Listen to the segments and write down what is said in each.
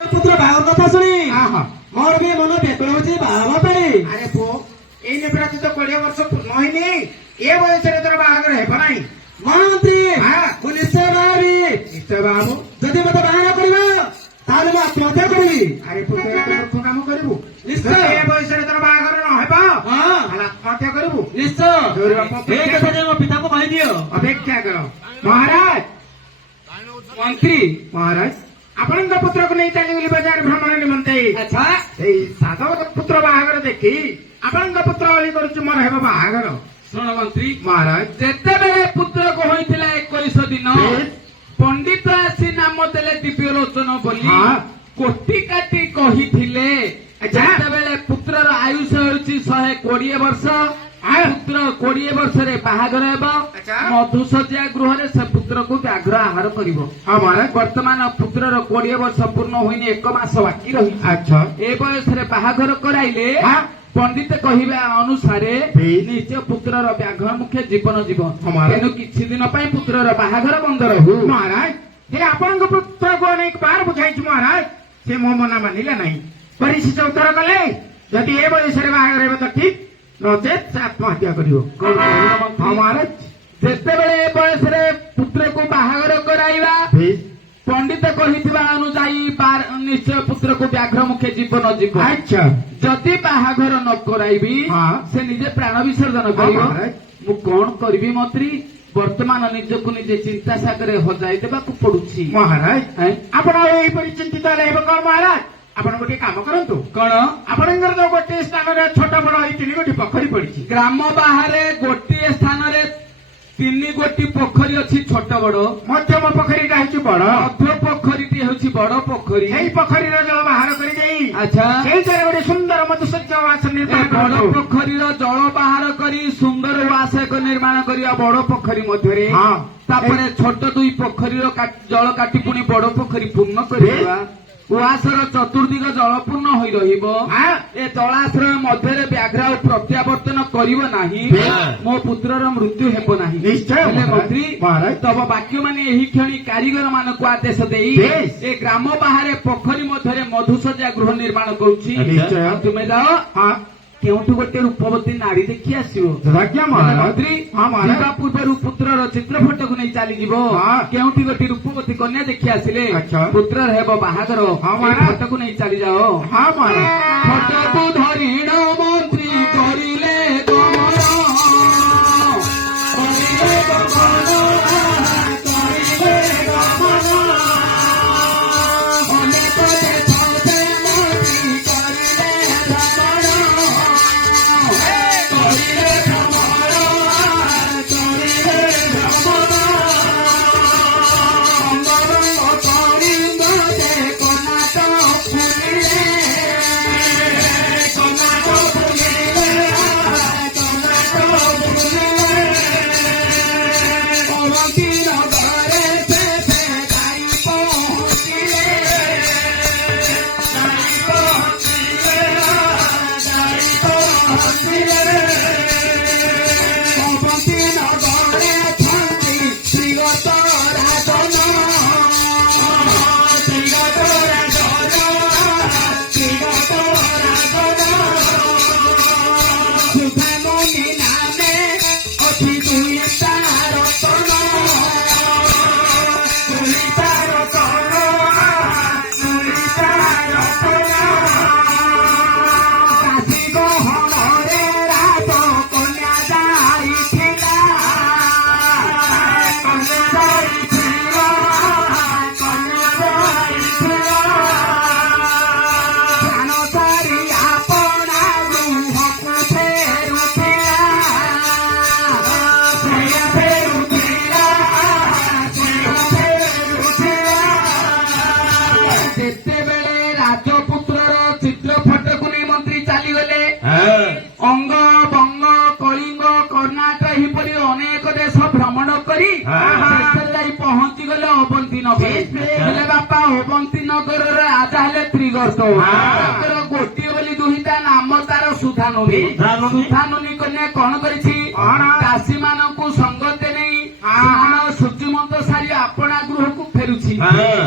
पुत्र बाहर कथा शुणी मोर भी मन व्याकुल होची बाबा पे। अरे पो एने पुरा तो 20 वर्ष नहिनी ए बयस रे तोर बाहागर हेब नाही। महामंत्री हां मु निश्चय बाबी निश्चय बाबू जदि मते बाहर करिबो ताले मु आत्महत्या करिबी। अरे पुत्र तो मूर्ख काम करिवु निश्चय ए बयस रे तोर बाहागर न हेब हां आत्महत्या करिवु निश्चय ए कथा जे मो पिता को कहि दियो। अपेक्षा करो महाराज मंत्री महाराज आपन पुत्र को नहीं चली गली बाजार भ्रमण निमंते। अच्छा एई साधव पुत्र बाहागर देखी आपन पुत्र वाली करूची मोर हेब बाहागर। सुन मंत्री महाराज जेते बेले पुत्र को होइथिला 21 दिन पंडित आसी नाम देले दिव्य लोचन बोली हाँ। कोटी काटी कहिथिले अच्छा। जेते बेले पुत्रर आयुष होउची 120 वर्ष पुत्र 20 वर्ष रे बाहागर हेबो अच्छा। मधुसज्जा गृह रे से पुत्र को व्याघ्र आहार करिवो। हाँ महाराज वर्तमान पुत्रर 20 वर्ष पूर्ण होइनी 1 मास बाकी रही अच्छा ए बयस रे बाहागर कराइले हाँ। पंडित कहवा अनुसारे ठीक। निज पुत्रर व्याघ्र मुखे जीवन जीवन हमारा। तेणु किछि दिन पई पुत्रर बाहागर बंद रहू। महाराज हे आपन पुत्र को अनेक बार बुझाई महाराज से मो मना मानिले नहीं परिशिष्ट उत्तर कले जदि ए बयस रे बाहागर हेब तो ठीक नचेत से आत्महत्या करिवो। कौन कहला मंत्री? महाराज जेतेबेले ए बयस रे पुत्र को बाहागर कराइबा पंडित कहिथिबा अनुसायी निश्चय पुत्र को व्याघ्र मुखे जीवन जीवन। अच्छा जदि बाहागर न कराइबी हाँ। से निजे प्राण विसर्जन करिवो। महाराज। मु कोन करबी मंत्री वर्तमान निजको निजे चिंता सागरे हजाई देबाकू पडुछि। महाराज हैं? आपण एई परिचिंतित हेब कोन महाराज आपण गोटे काम करंतु कौन आपणकर तो गोटे स्थान रे छोट बड़ एई तीन गोटी पोखरी पड़िछि ग्राम बाहरे गोटे स्थान रे 3 गोटी पोखरी अछि छोट बड़ मध्यम पोखरीटा हेछि बड़ मध्य पोखरीटी हेउछि बड़ पोखरी। एई पोखरी रो जल बाहर करि देई अच्छा सेई तरे गोटे सुंदर मधुसज्जा वास निर्माण बड़ करंतु पोखरीर जल बाहर करी सुंदर उआस निर्माण करिया बड़ पोखरी मध्यरे हाँ। तापरे छोट दुई पोखरीर जल काटी पुणी बड़ पोखरी पूर्ण करिबा उआसर चतुर्दिग जल पूर्ण होई रहिबो। हाँ। ए जलाश्रय मध्यरे व्याघ्र प्रत्यावर्तन करिब नाही मो पुत्रर मृत्यु हेबो नाही। निश्चय हेले महाराज। मंत्री महाराज। तब बाक्य माने एही क्षणी कारीगर मानको आदेश देई बेश। ए ग्राम बाहरे पोखरी मध्यरे मधुसज्जा गृह निर्माण करूछि। निश्चय। तुमे जाओ हां केउठु गोटे रूपवती नारी देखि आसियो। जदाज्ञा महाराज मंत्री हां महाराज जिबा पूର୍ବरु पुत्रर चित्रफट को नहीं चली जीवो हाँ। केउठी गोटे रूपवती कन्या देखि आसिले अच्छा। पुत्र हेबो बाहागर हाँ महाराज। फट को नहीं चली जाओ। हां महाराज फट को धरिण मंत्री करिले गमन करिले गमन करिले गमन अनेक देखाते मंत्री करिले भ्रमण करिले भ्रमण अंगरंग करिंदे कनाट फुलिले कनाट फुलिले कनाट फुलिले अवंती नगरे से जाई पहुँचिले जाई पहुँचिले जाई पहुँचिले अवंती नगरे थांती श्रीगत राजन श्रीगत राजन श्रीगत राजन सुधामुनि नामे अति दुईटा रतन दुईटा रतन दुईटा रतन काशी गहନରେ ରାଜ କନ୍ୟା ଯାଇଥିଲା କନ୍ୟା ଯାଇଥିଲା କନ୍ୟା ଯାଇଥିଲା ପ୍ରାଣ ସାରି ଆପଣା ଗୃହକୁ ଫେରୁଥିଲା ପ୍ରିୟ ଫେରୁଥିଲା ପ୍ରିୟ ଫେରୁଥିଲା। ଯେତେବେଳେ ରାଜପୁତ୍ରର ଚିତ୍ରଫଟକୁ ନେଇ ମନ୍ତ୍ରୀ ଚାଲିଗଲେ ଅଙ୍ଗ ବଙ୍ଗ କଳିଙ୍ଗ କର୍ଣ୍ଣାଟ ଏହିପରି ଅନେକ ଦେଶ ଭ୍ରମଣ କରି ଶେଷରେ ଯାଇ ପହଞ୍ଚିଗଲେ ଅବନ୍ତୀ ନଗର। ହେଲେ ବାପା ଅବନ୍ତୀ ନଗରର ରାଜା ହେଲେ ତ୍ରିଗର୍ତ୍ତ ତାଙ୍କର ଗୋଟିଏ ବୋଲି ଦୁହିତା ନାମ ତାର ସୁଧାନୁନି। ସୁଧାନୁନି କନ୍ୟା କଣ କରିଛି ଦାସୀ ମାନଙ୍କୁ ସଙ୍ଗତେ ନେଇ ସୂର୍ଯ୍ୟମନ୍ତ ସାରି ଆପଣା ଗୃହକୁ ଫେରୁଛି।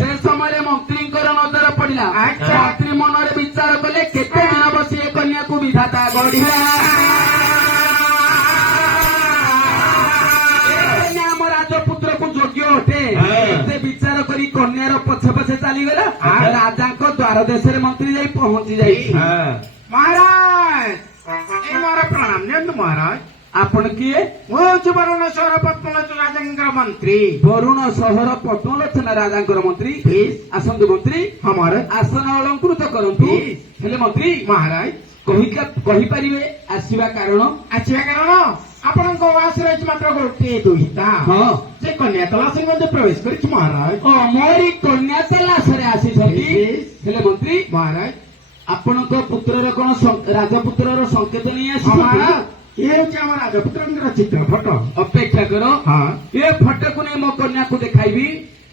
ସେ ସମୟରେ ମନ୍ତ୍ରୀଙ୍କର ନଜର ପଡିଲା ଆଚ୍ଛା। ମନ୍ତ୍ରୀ ମନରେ ବିଚାର କଲେ କେତେ ଦିନ ବସି ଏ କନ୍ୟାକୁ ବିଧାତା ଗଢିଲା। ଆମ ରାଜପୁତ୍ରକୁ ଯୋଗ୍ୟ ଅଟେ ସେ ବିଚାର କରି କନ୍ୟାର ପଛେ ପଛେ ଚାଲିଗଲା। ରାଜାଙ୍କ ଦ୍ୱାର ଦେଶରେ ମନ୍ତ୍ରୀ ଯାଇ ପହଞ୍ଚି ଯାଇଛି। ମହାରାଜ ଏ ମୋର ପ୍ରଣାମ ନିଅନ୍ତୁ ମହାରାଜ। ଆପଣ କିଏ? ମୁଁ ହେଉଛି ବରୁଣ ସହର ପଦ୍ମଲୋଚନ ରାଜାଙ୍କର ମନ୍ତ୍ରୀ। ବରୁଣ ସହର ପଦ୍ମଲୋଚନ ରାଜାଙ୍କର ମନ୍ତ୍ରୀ। ଆସନ୍ତୁ ମନ୍ତ୍ରୀ, ହଁ ମହାରାଜ। ଆସନ ଅଳଙ୍କୃତ କରନ୍ତୁ। ହେଲେ ମନ୍ତ୍ରୀ ମହାରାଜ କହିପାରିବେ ଆସିବା କାରଣ? ଆସିବା କାରଣ ଆପଣଙ୍କ ଉଆସରେ ରହିଛି ମାତ୍ର ଗୋଟିଏ ଦୁହିତା। ହଁ, ସେ କନ୍ୟା ତଲାସୀ ମଧ୍ୟ ପ୍ରବେଶ କରିଛି ମହାରାଜ। ମୋରି କନ୍ୟା ତଲାସରେ ଆସିଛନ୍ତି। ହେଲେ ମନ୍ତ୍ରୀ ମହାରାଜ ଆପଣଙ୍କ ପୁତ୍ରର କଣ ରାଜପୁତ୍ରର ସଂକେତ ନେଇ ହଁ ଆସିଛନ୍ତି? ମହାରାଜ ଇଏ ହେଉଛି ଆମ ରାଜପୁତ୍ରଙ୍କର ଚିତ୍ର ଫଟୋ। ଅପେକ୍ଷା କର, ହଁ ଏ ଫଟୋକୁ ନେଇ ମୋ କନ୍ୟାକୁ ଦେଖାଇବି।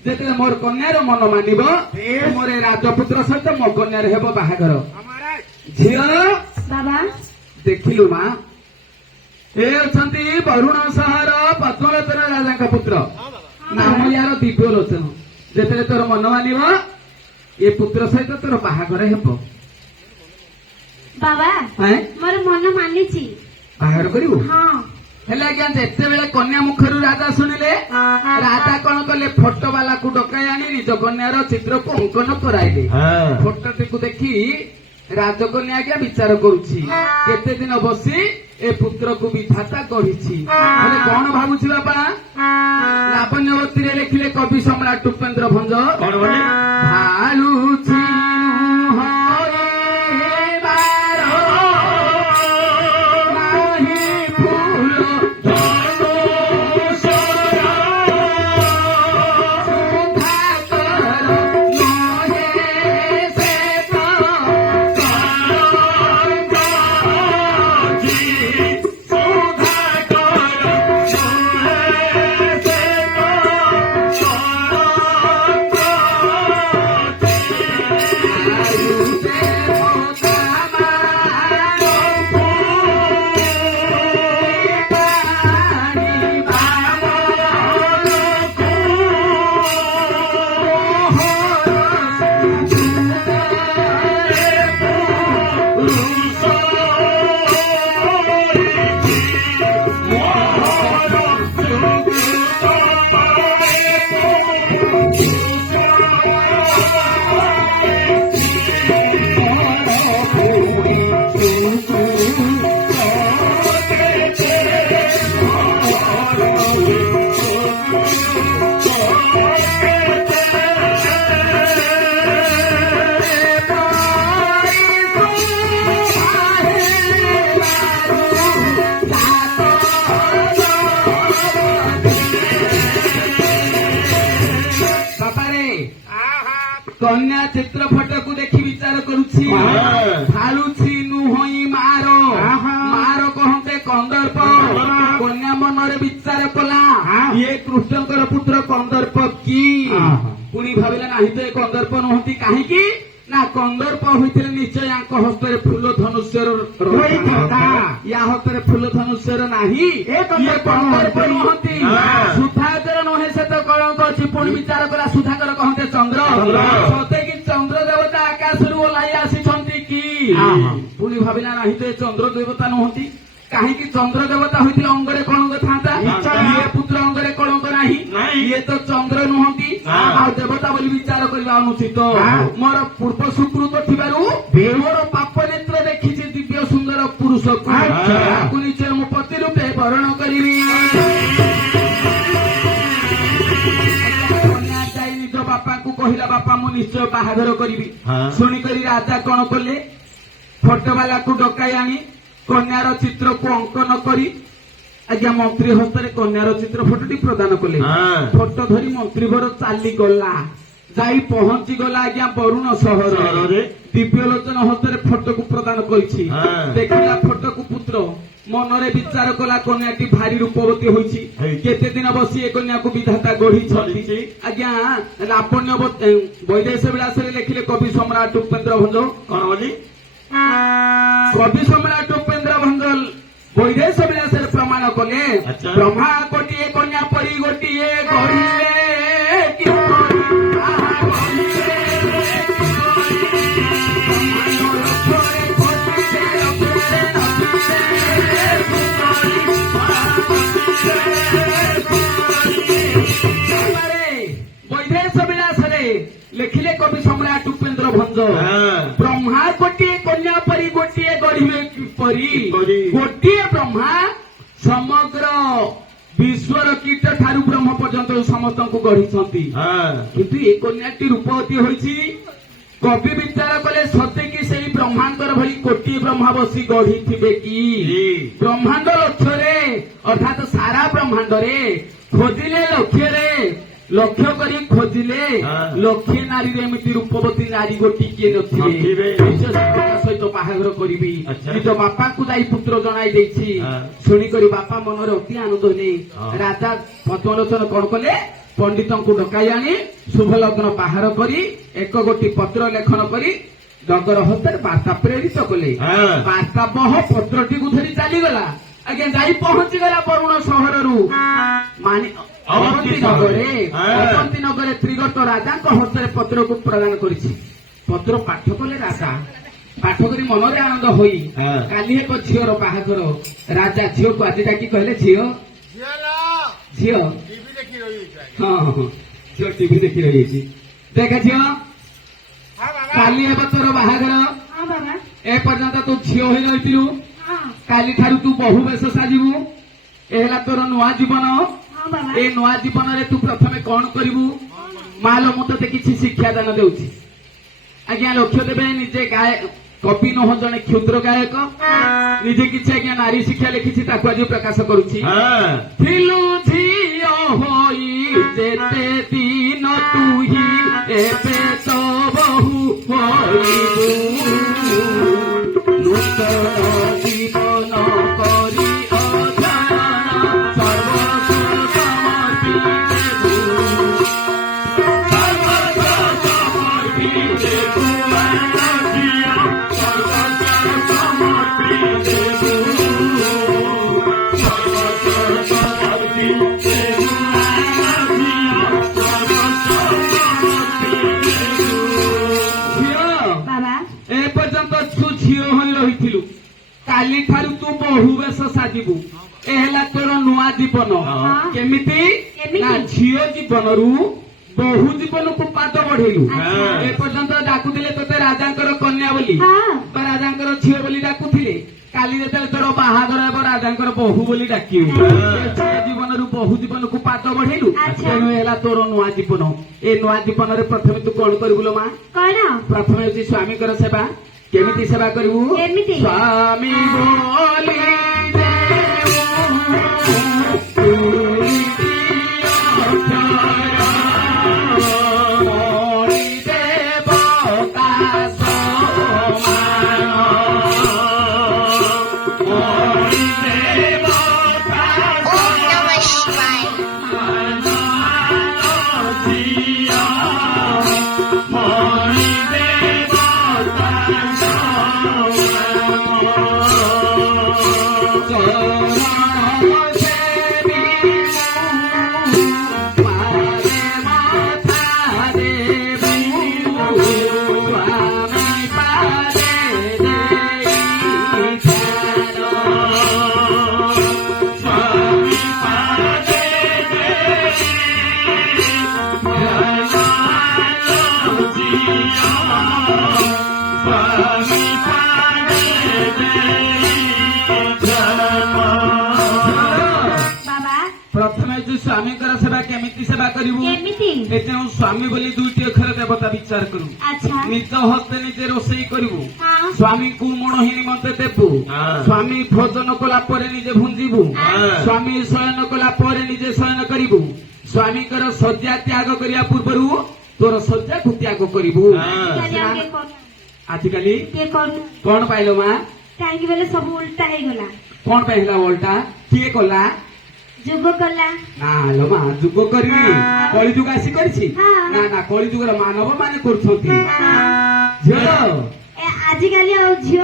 ଯେତେବେଳେ ମୋର କନ୍ୟାର ମନ ମାନିବ ମୋର ଏ ରାଜପୁତ୍ର ସହିତ ମୋ କନ୍ୟାର ହେବ ବାହାଘର। ମହାରାଜ ଝିଅ ବାବା ଦେଖିଲୁ ମା, ଏ ଅଛନ୍ତି ବରୁଣ ସହର ପଦ୍ମଲୋଚନ ରାଜାଙ୍କ ପୁତ୍ର। ନାମ ୟାର ଦିବ୍ୟଲୋଚନ। ଯେତେବେଳେ ତୋର ମନ ମାନିବ ଏ ପୁତ୍ର ସହିତ ତୋର ବାହାଘର ହେବ। ବାବା ଆଁ? ମୋର ମନ ମାନିଛି। ବାହାଘର କରିବୁ? ହଁ ହେଲେ ଆଜ୍ଞା ଯେତେବେଳେ କନ୍ୟା ମୁଖରୁ ରାଜା ଶୁଣିଲେ, ରାଜା କଣ କଲେ ଫଟୋ ବାଲାକୁ ଡକାଇ ଆଣି ନିଜ କନ୍ୟାର ଚିତ୍ରକୁ ଅଙ୍କନ କରାଇଲେ। ଫଟୋଟିକୁ ଦେଖି ରାଜକନ୍ୟା ଆଜ୍ଞା ବିଚାର କରୁଛି କେତେ ଦିନ ବସି ଏ ପୁତ୍ରକୁ ବିଧାତା ଗଢିଛି। ହେଲେ କଣ ଭାବୁଛି ବାପା? ଲାବଣ୍ୟବତୀରେ ଲେଖିଲେ କବି ସମ୍ରାଟ ଉପେନ୍ଦ୍ର ଭଞ୍ଜ, କଣ ବୋଲି? ଭାଲୁଛି ହରେ ବାର ନାହିଁ ଫୁଲ କନ୍ୟା ଚିତ୍ର ଫଟୋକୁ ଦେଖି ବିଚାର କରୁଛି। ଭାଲୁଛି ନୁହଁଇ ମାର, ମାର କହନ୍ତେ କନ୍ଦର୍ପ। କନ୍ୟା ମନରେ ବିଚାର କଲା ଇଏ କୃଷ୍ଣଙ୍କର ପୁତ୍ର କନ୍ଦର୍ପ କି? ପୁଣି ଭାବିଲା ନାହିଁ ତ ଏ କନ୍ଦର୍ପ ନୁହନ୍ତି। କାହିଁକି ନା କନ୍ଦର୍ପ ହୋଇଥିଲେ ନିଶ୍ଚୟ ୟାଙ୍କ ହସ୍ତରେ ଫୁଲ ଧନୁଷ୍ୟର ରହିଥାନ୍ତା। ୟା ହସ୍ତରେ ଫୁଲ ଧନୁଷ୍ୟର ନାହିଁ। ଇଏ କନ୍ଦର୍ପ ନୁହନ୍ତି। ସୁଧାକର ନୁହେଁ ସେ ତ କଳଙ୍କ ଅଛି। ପୁଣି ବିଚାର କଲା ସୁଧାକର କହନ୍ତେ ଚନ୍ଦ୍ର। ସତେ କି ଚନ୍ଦ୍ର ଦେବତା ଆକାଶରୁ ଓହ୍ଲାଇ ଆସିଛନ୍ତି କି? ପୁଣି ଭାବିଲା ନାହିଁ ତ ଏ ଚନ୍ଦ୍ର ଦେବତା ନୁହନ୍ତି। କାହିଁକି ଚନ୍ଦ୍ର ଦେବତା ହୋଇଥିଲେ ଅଙ୍ଗରେ କଳଙ୍କ ଥାନ୍ତା। ଇଏ ପୁତ୍ର ଅଙ୍ଗରେ କଳଙ୍କ ନାହିଁ। ଇଏ ତ ଚନ୍ଦ୍ର ନୁହନ୍ତି ଆଉ ଦେବତା ବୋଲି ବିଚାର କରିବା ଅନୁଚିତ। ମୋର ପୂର୍ବ ସୁକୃତ ଥିବାରୁ ମୋର ପାପ ନେତ୍ର ଦେଖିଛି ଦିବ୍ୟ ସୁନ୍ଦର ପୁରୁଷକୁ। ତାକୁ ନିଶ୍ଚୟ ମୁଁ ପତି ରୂପେ ବରଣ କରିବି। କନ୍ୟା ଯାଇ ନିଜ ବାପାଙ୍କୁ କହିଲା ବାପା ମୁଁ ନିଶ୍ଚୟ ବାହାଘର କରିବି। ଶୁଣିକରି ରାଜା କଣ କଲେ, ଫଟୋ ବାଲାକୁ ଡକାଇ ଆଣି କନ୍ୟାର ଚିତ୍ରକୁ ଅଙ୍କନ କରି ଆଜ୍ଞା ମନ୍ତ୍ରୀ ହସ୍ତରେ କନ୍ୟାର ଚିତ୍ର ଫଟୋଟି ପ୍ରଦାନ କଲେ। ଫଟୋ ଧରି ମନ୍ତ୍ରୀ ଘର ଚାଲିଗଲା। ଯାଇ ପହଞ୍ଚିଗଲା ଆଜ୍ଞା ବରୁଣ ସହରରେ। ଦିବ୍ୟଲୋଚନ ହସ୍ତରେ ଫଟୋକୁ ପ୍ରଦାନ କରିଛି। ଦେଖିଲା ଫଟୋକୁ ପୁତ୍ର ମନରେ ବିଚାର କଲା କନ୍ୟାଟି ଭାରି ରୂପବତୀ ହୋଇଛି। କେତେ ଦିନ ବସି ଏ କନ୍ୟାକୁ ବିଧାତା ଗଢିଛନ୍ତି। ଆଜ୍ଞା ଲାବଣ୍ୟବତୀ ବୈଦେଶ ବିଳାସରେ ଲେଖିଲେ କବି ସମ୍ରାଟ ଉପେନ୍ଦ୍ର ଭଞ୍ଜ, କଣ ବୋଲି? କବି ସମ୍ରାଟ ଉପେନ୍ଦ୍ର ଭଞ୍ଜ ବୈଦେଶ ବିଳାସରେ ପ୍ରମାଣ କଲେ ବ୍ରହ୍ମା ଗୋଟିଏ କନ୍ୟା ପରି ଗୋଟିଏ ଗଢିଲେ କିପରି ଭଞ୍ଜ ବ୍ରହ୍ମା ଗୋଟିଏ କନ୍ୟା ପରି ଗୋଟିଏ ଗଢିବେ କିପରି ଗୋଟିଏ ବ୍ରହ୍ମା ସମଗ୍ର ବିଶ୍ୱର କୀଟ ଠାରୁ ବ୍ରହ୍ମ ପର୍ଯ୍ୟନ୍ତ ସମସ୍ତଙ୍କୁ ଗଢିଛନ୍ତି କିନ୍ତୁ ଏ କନ୍ୟାଟି ରୂପବତୀ ହୋଇଛି କବି ବିଚାର କଲେ ସତେ କି ସେଇ ବ୍ରହ୍ମାଙ୍କର ଭଳି କୋଟିଏ ବ୍ରହ୍ମା ବସି ଗଢିଥିବେ କି ବ୍ରହ୍ମାଣ୍ଡ ଲକ୍ଷ୍ୟରେ ଅର୍ଥାତ୍ ସାରା ବ୍ରହ୍ମାଣ୍ଡରେ ଖୋଜିଲେ ଲକ୍ଷ୍ୟରେ ଲକ୍ଷ୍ୟ କରି ଖୋଜିଲେ ଲକ୍ଷ୍ୟ ନାରୀରେ ଏମିତି ରୂପବତୀ ନାରୀ ଗୋଟି କିଏ ନଥିବେ ସହିତ ବାହାଘର କରିବି ନିଜ ବାପାଙ୍କୁ ଯାଇ ପୁତ୍ର ଜଣାଇ ଦେଇଛି ଶୁଣିକରି ବାପା ମନରେ ଅତି ଆନନ୍ଦ ହେଲେ ରାଜା ପଦ୍ମଲୋଚନ କଣ କଲେ ପଣ୍ଡିତଙ୍କୁ ଡକାଇ ଆଣି ଶୁଭ ଲଗ୍ନ ବାହାର କରି ଏକ ଗୋଟି ପତ୍ର ଲେଖନ କରି ଜଗର ହସ୍ତରେ ବାର୍ତ୍ତା ପ୍ରେରିତ କଲେ ବାର୍ତ୍ତା ବହ ପତ୍ରଟିକୁ ଧରି ଚାଲିଗଲା ଆଜ୍ଞା ଯାଇ ପହଞ୍ଚିଗଲା ବରୁଣ ସହରରୁ ଅବନ୍ତୀ ନଗରରେ ତ୍ରିଗତ ରାଜାଙ୍କ ହସ୍ତରେ ପତ୍ରକୁ ପ୍ରଦାନ କରିଛି ପତ୍ର ପାଠ କଲେ ରାଜା ପାଠ କରି ମନରେ ଆନନ୍ଦ ହୋଇ କାଲି ଏକ ଝିଅର ବାହାଘର ରାଜା ଝିଅକୁ ଆଜି ଡାକି କହିଲେ ଝିଅ ଝିଅ ହଁ ଝିଅ ଟିଭି ଦେଖି ରହିଯାଇଛି ଦେଖ ଝିଅ କାଲି ହେବ ତୋର ବାହାଘର ହଁ ବାବା ଏ ପର୍ଯ୍ୟନ୍ତ ତୁ ଝିଅ ହୋଇ ରହିଥିଲୁ ହଁ କାଲିଠାରୁ ତୁ ବହୁ ବେଶ ସାଜିବୁ ଏ ହେଲା ତୋର ନୂଆ ଜୀବନ ହଁ ବାବା ଏ ନୂଆ ଜୀବନରେ ତୁ ପ୍ରଥମେ କଣ କରିବୁ ମାଲ ମୁଁ ତତେ କିଛି ଶିକ୍ଷାଦାନ ଦେଉଛି ଆଜ୍ଞା ଲକ୍ଷ୍ୟ ଦେବେ ନିଜେ କବି ନୁହଁ ଜଣେ କ୍ଷୁଦ୍ର ଗାୟକ ନିଜେ କିଛି ଆଜ୍ଞା ନାରୀ ଶିକ୍ଷା ଲେଖିଛି ତାକୁ ଆଜି ପ୍ରକାଶ କରୁଛି ଥିଲୁ ଝିଅ ହୋଇ ଯେତେ ଦିନ ତୁହି ଏବେ ତ ବହୁ ହୋଇବୁ ନୂତନ ଜୀବନ କରି ଅଧ୍ୟୟନ ସର୍ବସ୍ୱ ସମର୍ପି ଝିଅ ହୋଇ ରହିଥିଲୁ କାଲିଠାରୁ ତୁ ବହୁ ବେଶ ସାଜିବୁ ଏ ହେଲା ତୋର ନୂଆ ଜୀବନ କେମିତି ନା ଝିଅ ଜୀବନରୁ ବହୁ ଜୀବନକୁ ପାଦ ବଢେଇଲୁ ଏ ପର୍ଯ୍ୟନ୍ତ ଡାକୁଥିଲେ ତୋତେ ରାଜାଙ୍କର କନ୍ୟା ବୋଲି ବା ରାଜାଙ୍କର ଝିଅ ବୋଲି ଡାକୁଥିଲେ କାଲି ଯେତେବେଳେ ତୋର ବାହାଘର ହେବ ରାଜାଙ୍କର ବୋହୂ ବୋଲି ଡାକିବୁ ଝିଅ ଜୀବନରୁ ବହୁ ଜୀବନକୁ ପାଦ ବଢେଇଲୁ ତେଣୁ ହେଲା ତୋର ନୂଆ ଜୀବନ ଏ ନୂଆ ଜୀବନରେ ପ୍ରଥମେ ତୁ କଣ କରିବୁ ଲୋ ମା କଣ ପ୍ରଥମେ ହେଉଛି ସ୍ୱାମୀଙ୍କର ସେବା କେମିତି ସେବା କରିବୁ କେମିତି ସ୍ୱାମୀ ବୋଲି ପ୍ରଥମେ ଯୋଉ ସ୍ୱାମୀଙ୍କର ସେବା କେମିତି ସେବା କରିବୁ ତେଣୁ ସ୍ୱାମୀ ବୋଲି ଦୁଇଟି ଅକ୍ଷର ଦେବତା ବିଚାର କରୁ ନିଜ ହସ୍ତେ ନିଜେ ରୋଷେଇ କରିବୁ ସ୍ୱାମୀଙ୍କୁ ମୁଣହି ନିମନ୍ତେ ଦେବୁ ସ୍ୱାମୀ ଭୋଜନ କଲା ପରେ ନିଜେ ଭୁଞ୍ଜିବୁ ସ୍ୱାମୀ ଶୟନ କଲା ପରେ ନିଜେ ଶୟନ କରିବୁ ସ୍ୱାମୀଙ୍କର ଶଯ୍ୟା ତ୍ୟାଗ କରିବା ପୂର୍ବରୁ ତୋର ଶଯ୍ୟାକୁ ତ୍ୟାଗ କରିବୁ ଆଜିକାଲି କଣ ପାଇଲ ମା କାହିଁକି ବୋଲେ ସବୁ ଉଲ୍ଟା ହେଇଗଲା କଣ ପାଇଁ ହେଲା ଓଲଟା କିଏ କଲା ଯୁଗ କଲା ନା ଲୋ ମା ଯୁଗ କରିନି କଳିଯୁଗ ଆସି କରିଛି ନା ନା କଳିଯୁଗର ମାନବ ମାନେ କରୁଛନ୍ତି ଝିଅ ଆଜିକାଲି ଆଉ ଝିଅ